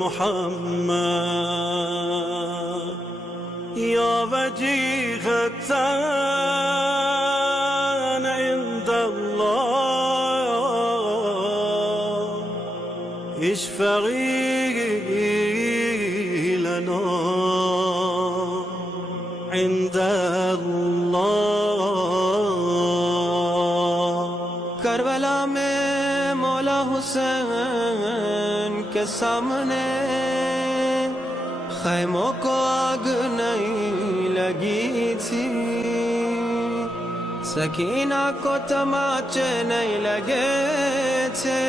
محمد يا وجيهة عند الله اشفعي لنا عند الله. کربلا میں مولا حسین کے سامنے خیموں کو آگ نہیں لگی تھی، سکینہ کو تماچے نہیں لگے تھے،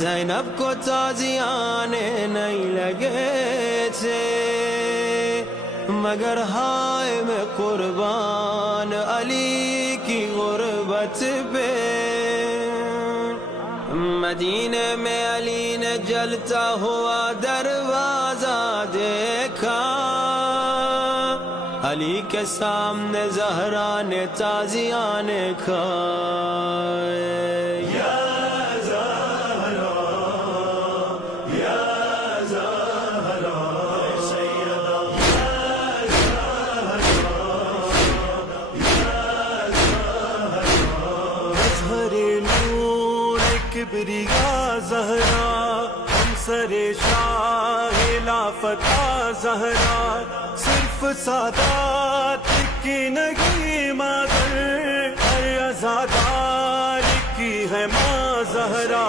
زینب کو تازیانے نہیں لگے تھے، مگر ہائے میں قربان علی کی غربت پہ. مدینے میں علی نے جلتا ہوا دروازہ دیکھا، علی کے سامنے زہرا نے تازیانے کھائے. کبریا زہرا ہمسر شاہ لافتہ زہرا، صرف سادات کی نہیں مادر، ہر عزادار کی ہے ماں زہرا.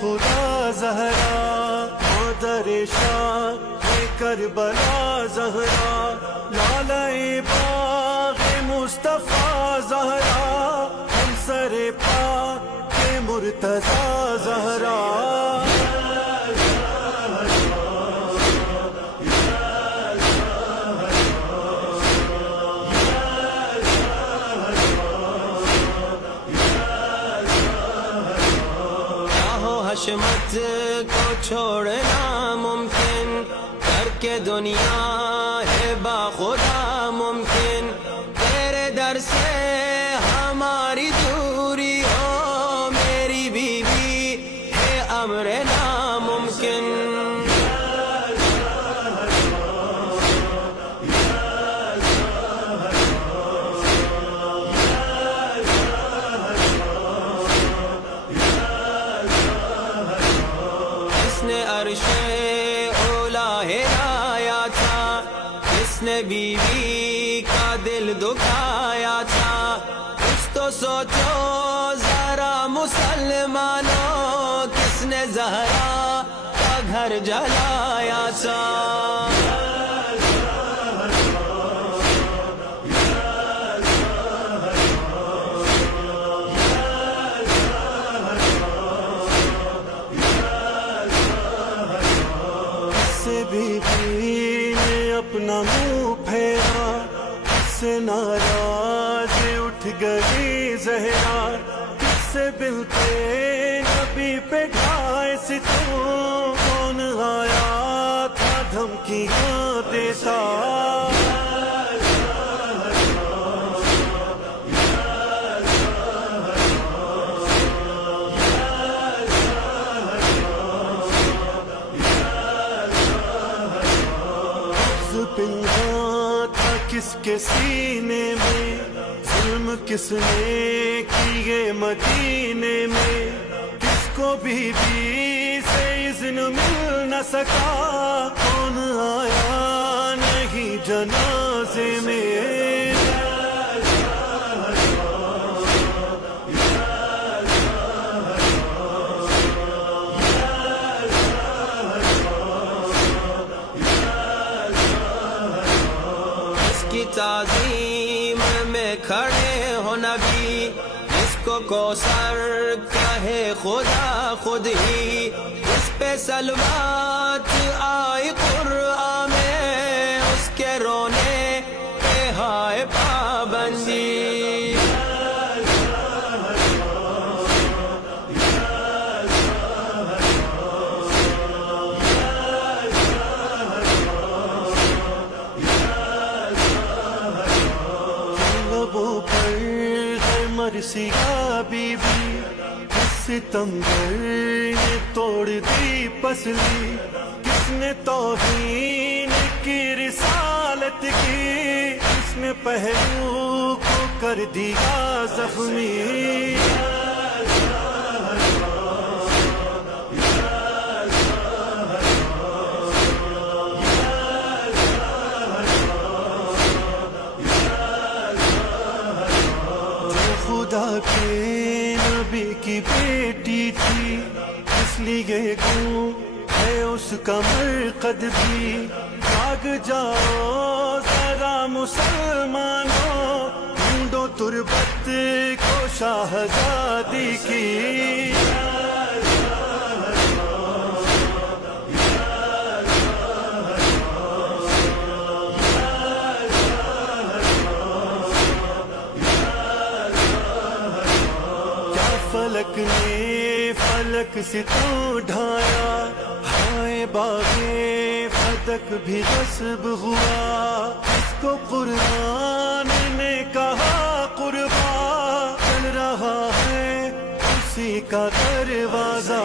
خدا زہرا مادر شاہ کربلا زہرا، لالہ باغ مصطفیٰ زہرا، ہمسر پاک مرتضیٰ زہرا. حشمت کو چھوڑنا ممکن، کر کے دنیا ہے با خدا ممکن، تیرے در سے ہماری دوری ہو میری بیوی ہے امر ناممکن. عرش اولا ہرایا تھا، کس نے بیوی کا دل دکھایا تھا، کچھ تو سوچو ذرا مسلمانوں، کس نے زہرا کا گھر جلایا تھا. بی نے اپنا منہ پھیرا، کس سے ناراض اٹھ گئی زہرا، کس سے ملتے نبی پہ ڈھائے ستم، کون آیا تھا دھمکیاں دیتا. تھا کس کے سینے میں، ظلم کس نے کیے مدینے میں، کس کو بی بی سے اذن مل نہ سکا، کون آیا نہیں جنازے میں. تعظیم میں کھڑے ہو نبی، جس کو کوثر کہے خدا خود ہی، اس پہ سلوات آئی قرآن میں، اس کے رونے پہ ہائے پابندی. خوابوں پر ہے مرثیہ بی بی، کس ستمگر نے توڑ دی پسلی، کس نے توہین کی رسالت کی، کس نے پہلو کو کر دیا زخمی۔ خدا کے نبی کی بیٹی تھی، اس لیے گم ہے اس کا مرقد بھی۔ جاگ جاؤ ذرا مسلمانوں، ڈھونڈو تربت کو شاہزادی کی۔ فلک نے فلک سے تو ڈھایا، ہائے باغے فتق بھی غصب ہوا، اس کو قرآن نے کہا قربا، چل رہا ہے اسی کا دروازہ۔